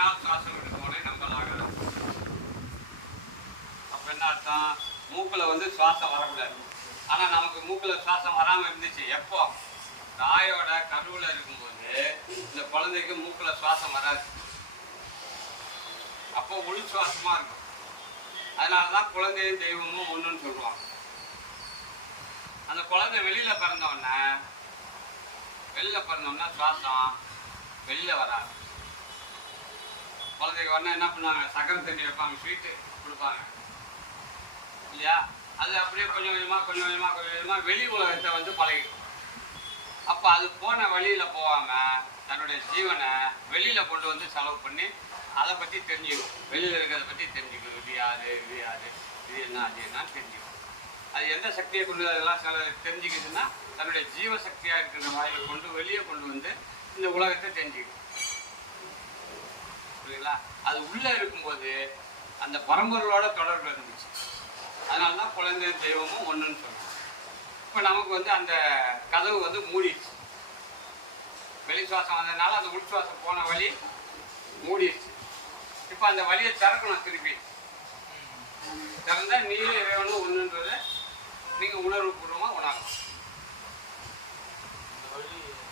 சுவாசம் விட்டு போனே அப்ப என்ன அர்த்தம் மூக்குல வந்து சுவாசம் வரக்கூடாது ஆனா நமக்கு மூக்குல சுவாசம் வராம இருந்துச்சு எப்போ தாயோட கருவுல இருக்கும்போது இந்த குழந்தைக்கு மூக்குல சுவாசம் வராது அப்போ உள் சுவாசமா இருக்கும் அதனாலதான் குழந்தையும் தெய்வமும் ஒண்ணுன்னு சொல்லுவாங்க. அந்த குழந்தை வெளியில பிறந்த உடனே வெளியில பிறந்தோம்னா சுவாசம் வெளியில வராது. குழந்தைக்கு வரணும் என்ன பண்ணுவாங்க? சக்கரை தண்ணி வைப்பாங்க ஸ்வீட்டு கொடுப்பாங்க. இல்லையா? அது அப்படியே கொஞ்சம் கொஞ்சமாக கொஞ்சம் கொஞ்சமாக கொஞ்சம் கொஞ்சமாக வெளி உலகத்தை வந்து பழகிடும். அப்போ அது போன வழியில் போகாமல் தன்னுடைய ஜீவனை வெளியில் கொண்டு வந்து செலவு பண்ணி அதை பற்றி தெரிஞ்சுக்கும் வெளியில் இருக்கிறத பற்றி தெரிஞ்சுக்கும் இது யாது இது யாது இது என்ன? அது என்னன்னு தெரிஞ்சுக்கும் அது எந்த சக்தியை கொண்டு அதெல்லாம் சில தெரிஞ்சுக்கிதுன்னா தன்னுடைய ஜீவ சக்தியாக இருக்கிற வாயில கொண்டு வெளியே கொண்டு வந்து இந்த உலகத்தை தெரிஞ்சுக்கும் புரியுங்களா அது உள்ளே இருக்கும்போது அந்த பரம்பொருளோட தொடர்பு இருந்துச்சு. அதனால தான் குழந்தை தெய்வமும் ஒன்றுன்னு சொல்றோம் இப்போ நமக்கு வந்து அந்த கதவு வந்து மூடிடுச்சு. வெளி சுவாசம் வந்ததுனால அந்த உள் சுவாசம் போன வழி மூடிடுச்சு. இப்போ அந்த வழியை திறக்கணும் திருப்பி. திறந்தா நீயே இறைவனும் ஒன்றுன்றதை